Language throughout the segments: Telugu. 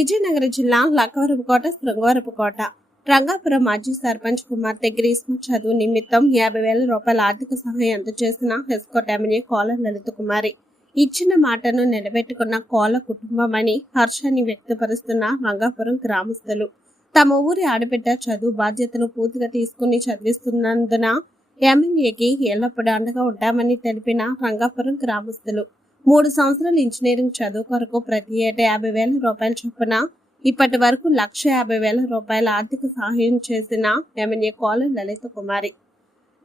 విజయనగరం జిల్లా లక్కవరపుకోట శృంగవరపుకోట రంగాపురం మాజీ సర్పంచ్ కుమార్తె గ్రీష్మ చదువు నిమిత్తం యాభై వేల రూపాయల ఆర్థిక సహాయం అందజేసిన హెస్కోట్ ఎమ్మెల్యే కోల లలిత కుమారి ఇచ్చిన మాటను నిలబెట్టుకున్న కోల కుటుంబం అని హర్షాన్ని వ్యక్తపరుస్తున్న రంగాపురం గ్రామస్తులు. తమ ఊరి ఆడబిడ్డ చదువు బాధ్యతను పూర్తిగా తీసుకుని చదివిస్తున్నందున ఎమ్మెల్యేకి ఎల్లప్పుడూ అండగా ఉంటామని తెలిపిన రంగాపురం గ్రామస్తులు. మూడు సంవత్సరాల ఇంజనీరింగ్ చదువు కొరకు ప్రతి ఏటా యాభై వేల రూపాయల చొప్పున ఇప్పటి వరకు లక్ష యాభై వేల రూపాయల ఆర్థిక సహాయం చేసిన ఎమ్మెల్యే కోల లలిత కుమారి.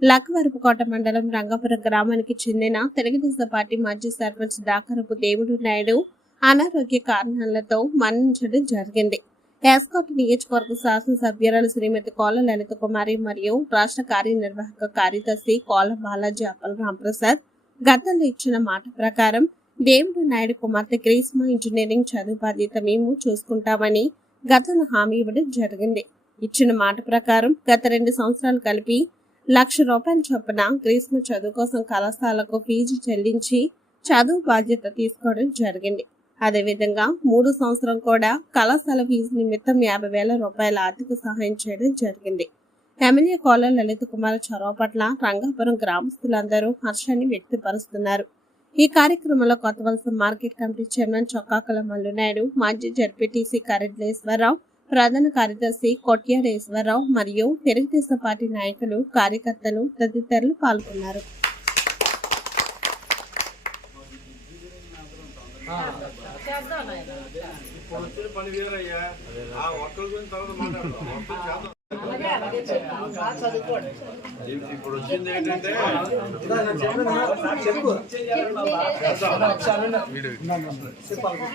లక్వరపుకోట మండలం రంగాపురం గ్రామానికి చెందిన తెలుగుదేశం పార్టీ మాజీ సర్పంచ్ దాకరపు దేవుడు నాయుడు అనారోగ్య కారణాలతో మరణించడం జరిగింది. ఎస్కాట్ నియోజకవర్గ శాసనసభ్యురాలు శ్రీమతి కోల లలిత కుమారి మరియు రాష్ట్ర కార్యనిర్వాహక కార్యదర్శి కోల బాలాజీ అప్పల్ రాంప్రసాద్ గతంలో ఇచ్చిన మాట ప్రకారం దేవుడు నాయుడు కుమార్తె గ్రీస్మ ఇంజనీరింగ్ చదువు బాధ్యత మేము చూసుకుంటామని గతంలో హామీ ఇవ్వడం జరిగింది. ఇచ్చిన మాట ప్రకారం గత రెండు సంవత్సరాలు కలిపి లక్ష రూపాయల చొప్పున గ్రీస్మ చదువు కోసం కళాశాలకు ఫీజు చెల్లించి చదువు బాధ్యత తీసుకోవడం జరిగింది. అదేవిధంగా మూడు సంవత్సరం కూడా కళాశాల ఫీజు నిమిత్తం యాభై వేల రూపాయల ఆర్థిక సహాయం చేయడం జరిగింది. ఎమ్మెల్యే కోల లలిత కుమార్ చొరవ పట్ల రంగాపురం గ్రామస్తులందరూ హర్షాన్ని వ్యక్తపరుస్తున్నారు. ఈ కార్యక్రమంలో కొత్త వలస market committee chairman Chokkakala Mallunaidu మాజీ జడ్పీటీసీ కరెడ్లేశ్వరరావు ప్రధాన కార్యదర్శి కొట్యాడేశ్వరరావు మరియు తెలుగుదేశం పార్టీ నాయకులు కార్యకర్తలు తదితరులు పాల్గొన్నారు. పని ఆ తర్వాత. ఇప్పుడు వచ్చింది ఏంటంటే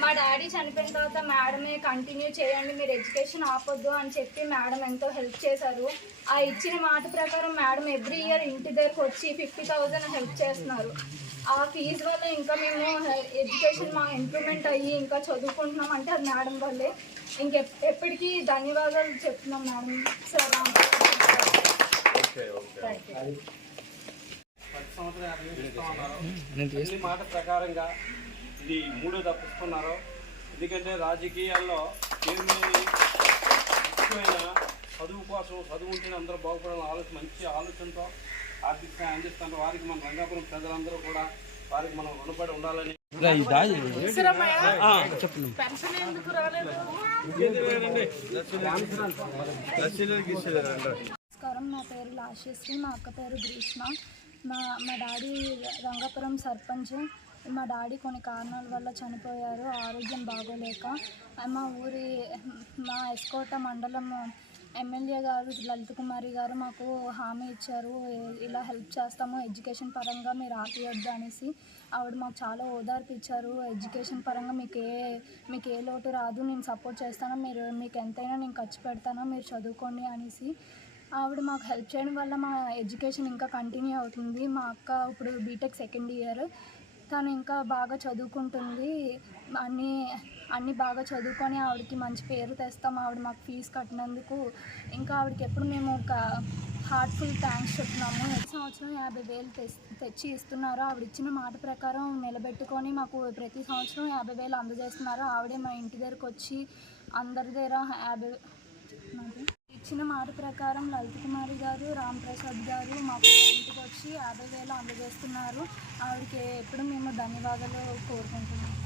మా డాడీ చనిపోయిన తర్వాత మేడమే కంటిన్యూ చేయండి మీరు ఎడ్యుకేషన్ ఆపొద్దు అని చెప్పి మేడం ఎంతో హెల్ప్ చేశారు. ఆ ఇచ్చిన మాట ప్రకారం మేడం ఎవ్రీ ఇయర్ ఇంటి దగ్గరకు వచ్చి ఫిఫ్టీ థౌజండ్ హెల్ప్ చేస్తున్నారు. ఆ ఫీజు వల్ల ఇంకా మేము ఎడ్యుకేషన్ మా ఇంప్రూవ్మెంట్ అయ్యి ఇంకా చదువుకుంటున్నాం అంటే అది మేడం వల్లే. ఇంకె ఎప్పటికీ ధన్యవాదాలు చెప్తున్నాం మేడం సార్. ప్రతి మాట ప్రకారంగా ఇది మూడో తప్పిస్తున్నారు ఎందుకంటే రాజకీయాల్లో ఏమి ముఖ్యమైన చదువు కోసం చదువు ఉంటేనే అందరూ బాగుపడాలని ఆలోచన మంచి ఆలోచనతో ఆర్థిక అందిస్తున్నారు వారికి మన రంగాపురం ప్రజలందరూ కూడా వారికి మనం రుణపడి ఉండాలని నమస్కారం నా పేరు లాస్యశ్రీ మా అక్క పేరు గ్రీష్మ. మా మా డాడీ రంగాపురం సర్పంచ్. మా డాడీ కొన్ని కారణాల వల్ల చనిపోయారు ఆరోగ్యం బాగోలేక. మా ఊరి మా ఎస్కోట మండలం ఎమ్మెల్యే గారు లలిత కుమారి గారు మాకు హామీ ఇచ్చారు. ఇలా హెల్ప్ చేస్తాము ఎడ్యుకేషన్ పరంగా మీరు ఆపియొద్దు అనేసి ఆవిడ మాకు చాలా ఓదార్పు ఇచ్చారు ఎడ్యుకేషన్ పరంగా మీకు ఏ మీకు ఏ లోటు రాదు నేను సపోర్ట్ చేస్తాను. మీరు మీకు ఎంతైనా నేను ఖర్చు పెడతాను మీరు చదువుకోండి అనేసి ఆవిడ మాకు హెల్ప్ చేయడం వల్ల మా ఎడ్యుకేషన్ ఇంకా కంటిన్యూ అవుతుంది. మా అక్క ఇప్పుడు బీటెక్ సెకండ్ ఇయర్. తను ఇంకా బాగా చదువుకుంటుంది. అన్నీ అన్నీ బాగా చదువుకొని ఆవిడకి మంచి పేరు తెస్తాం. ఆవిడ మాకు ఫీజు కట్టినందుకు ఇంకా ఆవిడకి ఎప్పుడు మేము ఒక హార్ట్ఫుల్ థ్యాంక్స్ చెప్తున్నాము. సంవత్సరం యాభై వేలు తెస్- తెచ్చి ఇస్తున్నారు. ఆవిడ ఇచ్చిన మాట ప్రకారం నిలబెట్టుకొని మాకు ప్రతి సంవత్సరం యాభై వేలు అందజేస్తున్నారు. ఆవిడే మా ఇంటి దగ్గరకు వచ్చి అందరి దగ్గర యాభై ఇచ్చిన మాట ప్రకారం లలిత కుమారి గారు రామ్ ప్రసాద్ గారు మాకు ఇంటికి వచ్చి యాభై వేలు అందజేస్తున్నారు. ఆవిడకి ఎప్పుడు మేము ధన్యవాదాలు కోరుకుంటున్నాం.